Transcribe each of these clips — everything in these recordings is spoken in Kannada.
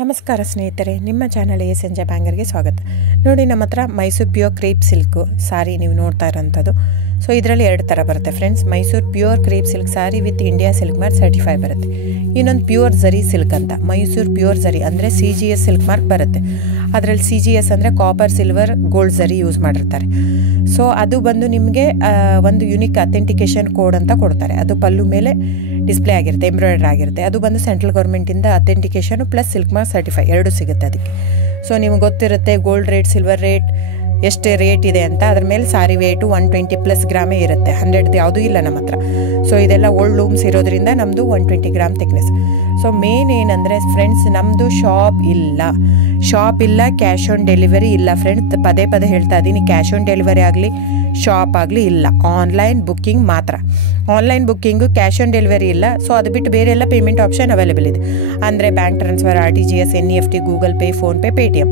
ನಮಸ್ಕಾರ ಸ್ನೇಹಿತರೆ, ನಿಮ್ಮ ಚಾನಲ್ ಸಂಜೆ ಬ್ಯಾಂಗರ್ಗೆ ಸ್ವಾಗತ. ನೋಡಿ, ನಮ್ಮ ಹತ್ರ ಮೈಸೂರು ಪ್ಯೂರ್ ಕ್ರೇಪ್ ಸಿಲ್ಕ್ ಸಾರಿ ನೀವು ನೋಡ್ತಾ ಇರೋಂಥದ್ದು. ಸೊ ಇದರಲ್ಲಿ ಎರಡು ಥರ ಬರುತ್ತೆ friends. Mysuru pure crepe silk sorry with India silk mark certify ಬರುತ್ತೆ. ಇನ್ನೊಂದು ಪ್ಯೂರ್ ಝರಿ ಸಿಲ್ಕ್ ಅಂತ, ಮೈಸೂರು ಪ್ಯೂರ್ ಝರಿ ಅಂದರೆ CGS ಸಿಲ್ಕ್ ಮಾರ್ಕ್ ಬರುತ್ತೆ. ಅದರಲ್ಲಿ CGS ಅಂದರೆ ಕಾಪರ್, ಸಿಲ್ವರ್, ಗೋಲ್ಡ್ ಝರಿ ಯೂಸ್ ಮಾಡಿರ್ತಾರೆ. ಸೊ ಅದು ಬಂದು ನಿಮಗೆ ಒಂದು ಯುನಿಕ್ ಅಥೆಂಟಿಕೇಷನ್ ಕೋಡ್ ಅಂತ ಕೊಡ್ತಾರೆ. ಅದು ಪಲ್ಲು ಮೇಲೆ ಡಿಸ್ಪ್ಲೇ ಆಗಿರುತ್ತೆ, ಎಂಬ್ರಾಯ್ಡ್ರಿ ಆಗಿರುತ್ತೆ. ಅದು ಬಂದು ಸೆಂಟ್ರಲ್ ಗೌರ್ಮೆಂಟಿಂದ ಅಥೆಂಟಿಕೇಷನು ಪ್ಲಸ್ ಸಿಲ್ಕ್ ಮಾರ್ಕ್ ಸರ್ಟಿಫೈ ಎರಡು ಸಿಗುತ್ತೆ ಅದಕ್ಕೆ. ಸೊ ನಿಮ್ಗೆ ಗೊತ್ತಿರುತ್ತೆ ಗೋಲ್ಡ್ ರೇಟ್, ಸಿಲ್ವರ್ ರೇಟ್ ಎಷ್ಟು ರೇಟ್ ಇದೆ ಅಂತ. ಅದ್ರ ಮೇಲೆ ಸಾರಿ ವೇಟು 120+ ಗ್ರಾಮೇ ಇರುತ್ತೆ, 100 ಯಾವುದೂ ಇಲ್ಲ ನಮ್ಮ ಹತ್ರ. ಸೊ ಇದೆಲ್ಲ ಓಲ್ಡ್ ಲೂಮ್ಸ್ ಇರೋದ್ರಿಂದ ನಮ್ಮದು 120 ಗ್ರಾಮ್ ಥಿಕ್ನೆಸ್. ಸೊ ಮೇನ್ ಏನಂದರೆ ಫ್ರೆಂಡ್ಸ್, ನಮ್ಮದು ಶಾಪ್ ಇಲ್ಲ, ಕ್ಯಾಶ್ ಆನ್ ಡೆಲಿವರಿ ಇಲ್ಲ ಫ್ರೆಂಡ್ಸ್. ಪದೇ ಹೇಳ್ತಾ ಇದ್ದೀನಿ, ಕ್ಯಾಶ್ ಆನ್ ಡೆಲಿವರಿ ಆಗಲಿ ಶಾಪ್ ಆಗಲಿ ಇಲ್ಲ, ಆನ್ಲೈನ್ ಬುಕ್ಕಿಂಗ್ ಮಾತ್ರ. Online booking, cash on delivery ಇಲ್ಲ. ಸೊ ಅದು ಬಿಟ್ಟು ಬೇರೆ ಎಲ್ಲ ಪೇಮೆಂಟ್ ಆಪ್ಷನ್ ಅವೈಲೇಬಲ್ ಇದೆ. ಅಂದರೆ bank transfer, RTGS, NEFT, Google pay, PhonePe, Paytm,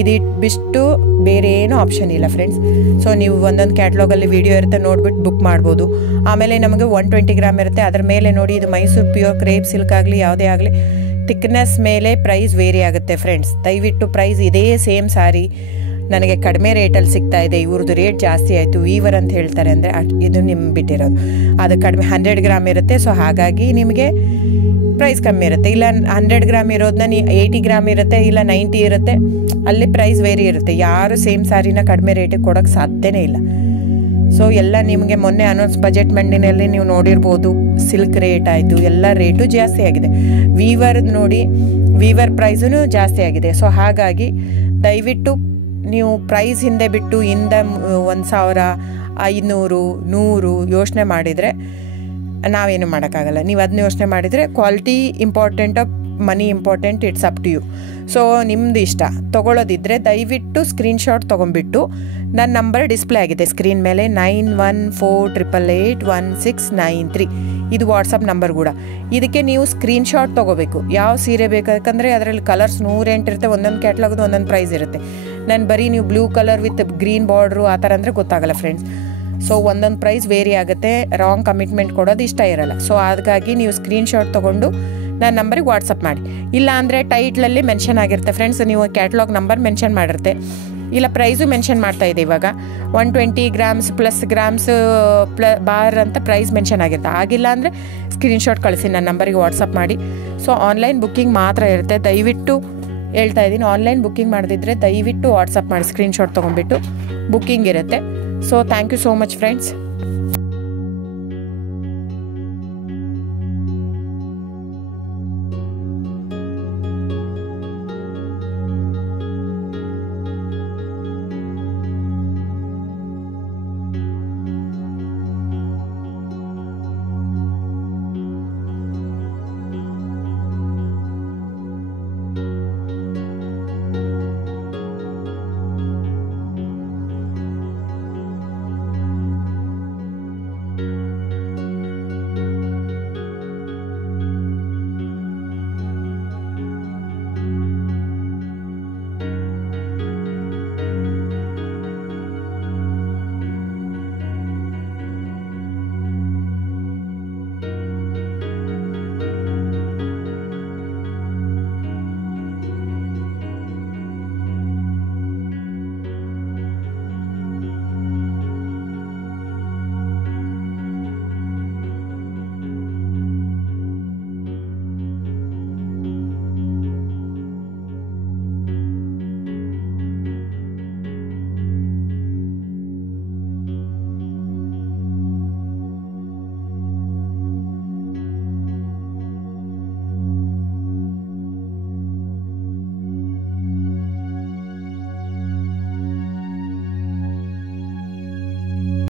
ಇದು ಬಿಟ್ಟು ಬೇರೆ ಏನೂ ಆಪ್ಷನ್ ಇಲ್ಲ ಫ್ರೆಂಡ್ಸ್. ಸೊ ನೀವು ಒಂದೊಂದು ಕ್ಯಾಟ್ಲಾಗಲ್ಲಿ ವೀಡಿಯೋ ಇರುತ್ತೆ, ನೋಡ್ಬಿಟ್ಟು ಬುಕ್ ಮಾಡ್ಬೋದು. ಆಮೇಲೆ ನಮಗೆ 120 ಗ್ರಾಮ್ ಇರುತ್ತೆ. ಅದ್ರ ಮೇಲೆ ನೋಡಿ, ಇದು ಮೈಸೂರು ಪ್ಯೂರ್ ಕ್ರೇಪ್ ಸಿಲ್ಕ್ ಆಗಲಿ ಯಾವುದೇ ಆಗಲಿ ಥಿಕ್ನೆಸ್ ಮೇಲೆ ಪ್ರೈಸ್ ವೇರಿ ಆಗುತ್ತೆ ಫ್ರೆಂಡ್ಸ್. ದಯವಿಟ್ಟು ಪ್ರೈಸ್ ಇದೇ ಸೇಮ್ ಸಾರಿ ನನಗೆ ಕಡಿಮೆ ರೇಟಲ್ಲಿ ಸಿಗ್ತಾ ಇದೆ, ಇವ್ರದ್ದು ರೇಟ್ ಜಾಸ್ತಿ ಆಯಿತು ವೀವರ್ ಅಂತ ಹೇಳ್ತಾರೆ ಅಂದರೆ ಇದು ನಿಮ್ಗೆ ಬಿಟ್ಟಿರೋದು. ಅದು ಕಡಿಮೆ 100 ಗ್ರಾಮ್ ಇರುತ್ತೆ. ಸೊ ಹಾಗಾಗಿ ನಿಮಗೆ ಪ್ರೈಸ್ ಕಮ್ಮಿ ಇರುತ್ತೆ. ಇಲ್ಲ 100 ಗ್ರಾಮ್ ಇರೋದನ್ನ 80 ಗ್ರಾಮ್ ಇರುತ್ತೆ, ಇಲ್ಲ 90 ಇರುತ್ತೆ, ಅಲ್ಲಿ ಪ್ರೈಸ್ ವೇರಿ ಇರುತ್ತೆ. ಯಾರು ಸೇಮ್ ಸಾರಿನ ಕಡಿಮೆ ರೇಟಿಗೆ ಕೊಡೋಕ್ಕೆ ಸಾಧ್ಯನೇ ಇಲ್ಲ. ಸೊ ಎಲ್ಲ ನಿಮಗೆ ಮೊನ್ನೆ ಅನೌನ್ಸ್ ಬಜೆಟ್ ಮಂಡಿನಲ್ಲಿ ನೀವು ನೋಡಿರ್ಬೋದು, ಸಿಲ್ಕ್ ರೇಟ್ ಆಯಿತು, ಎಲ್ಲ ರೇಟು ಜಾಸ್ತಿ ಆಗಿದೆ. ವೀವರ್ದು ನೋಡಿ, ವೀವರ್ ಪ್ರೈಸೂ ಜಾಸ್ತಿ ಆಗಿದೆ. ಸೊ ಹಾಗಾಗಿ ದಯವಿಟ್ಟು ನೀವು ಪ್ರೈಸ್ ಹಿಂದೆ ಬಿಟ್ಟು 1,000, 500, 100 ಯೋಚನೆ ಮಾಡಿದರೆ ನಾವೇನು ಮಾಡೋಕ್ಕಾಗಲ್ಲ. ನೀವು ಅದನ್ನ ಯೋಚನೆ ಮಾಡಿದರೆ quality important, money important, it's up to you. So ನಿಮ್ಮದು ಇಷ್ಟ. ತೊಗೊಳ್ಳೋದಿದ್ದರೆ ದಯವಿಟ್ಟು ಸ್ಕ್ರೀನ್ಶಾಟ್ ತೊಗೊಂಡ್ಬಿಟ್ಟು ನನ್ನ ನಂಬರ್ ಡಿಸ್ಪ್ಲೇ ಆಗಿದೆ ಸ್ಕ್ರೀನ್ ಮೇಲೆ, 9148881693. ಇದು ವಾಟ್ಸಪ್ ನಂಬರ್ ಕೂಡ. ಇದಕ್ಕೆ ನೀವು ಸ್ಕ್ರೀನ್ಶಾಟ್ ತೊಗೋಬೇಕು. ಯಾವ ಸೀರೆ ಬೇಕಂದರೆ ಅದರಲ್ಲಿ ಕಲರ್ಸ್ 108 ಇರುತ್ತೆ, ಒಂದೊಂದು ಕ್ಯಾಟ್ಲಾಗದು ಒಂದೊಂದು ಪ್ರೈಸ್ ಇರುತ್ತೆ. ನಾನು ಬರೀ ನೀವು blue colour with green border ಆ ಥರ ಅಂದರೆ ಗೊತ್ತಾಗಲ್ಲ ಫ್ರೆಂಡ್ಸ್. ಸೊ ಒಂದೊಂದು ಪ್ರೈಸ್ ವೇರಿ ಆಗುತ್ತೆ, ರಾಂಗ್ ಕಮಿಟ್ಮೆಂಟ್ ಕೊಡೋದು ಇಷ್ಟ ಇರಲ್ಲ. ಸೊ ಹಾಗಾಗಿ ನೀವು ಸ್ಕ್ರೀನ್ಶಾಟ್ ತೊಗೊಂಡು ನನ್ನ ನಂಬರಿಗೆ ವಾಟ್ಸಪ್ ಮಾಡಿ. ಇಲ್ಲ ಅಂದರೆ ಟೈಟ್ಲಲ್ಲಿ ಮೆನ್ಷನ್ ಆಗಿರುತ್ತೆ ಫ್ರೆಂಡ್ಸ್, ನೀವು ಕ್ಯಾಟ್ಲಾಗ್ ನಂಬರ್ ಮೆನ್ಷನ್ ಮಾಡಿರುತ್ತೆ, ಇಲ್ಲ ಪ್ರೈಸು ಮೆನ್ಷನ್ ಮಾಡ್ತಾ ಇದೆ. ಇವಾಗ 120 ಗ್ರಾಮ್ಸ್ ಪ್ಲಸ್ ಗ್ರಾಮ್ಸ್ ಬಾರ್ ಅಂತ ಪ್ರೈಸ್ ಮೆನ್ಷನ್ ಆಗಿರುತ್ತೆ. ಆಗಿಲ್ಲ ಅಂದರೆ ಸ್ಕ್ರೀನ್ಶಾಟ್ ಕಳಿಸಿ ನನ್ನ ನಂಬರಿಗೆ ವಾಟ್ಸಪ್ ಮಾಡಿ. ಸೊ ಆನ್ಲೈನ್ ಬುಕ್ಕಿಂಗ್ ಮಾತ್ರ ಇರುತ್ತೆ. ದಯವಿಟ್ಟು ಹೇಳ್ತಾ ಇದ್ದೀನಿ, ಆನ್ಲೈನ್ ಬುಕ್ಕಿಂಗ್ ಮಾಡದಿದ್ದರೆ ದಯವಿಟ್ಟು ವಾಟ್ಸಪ್ ಮಾಡಿ, ಸ್ಕ್ರೀನ್ಶಾಟ್ ತೊಗೊಂಡ್ಬಿಟ್ಟು ಬುಕ್ಕಿಂಗ್ ಇರುತ್ತೆ. So thank you so much friends.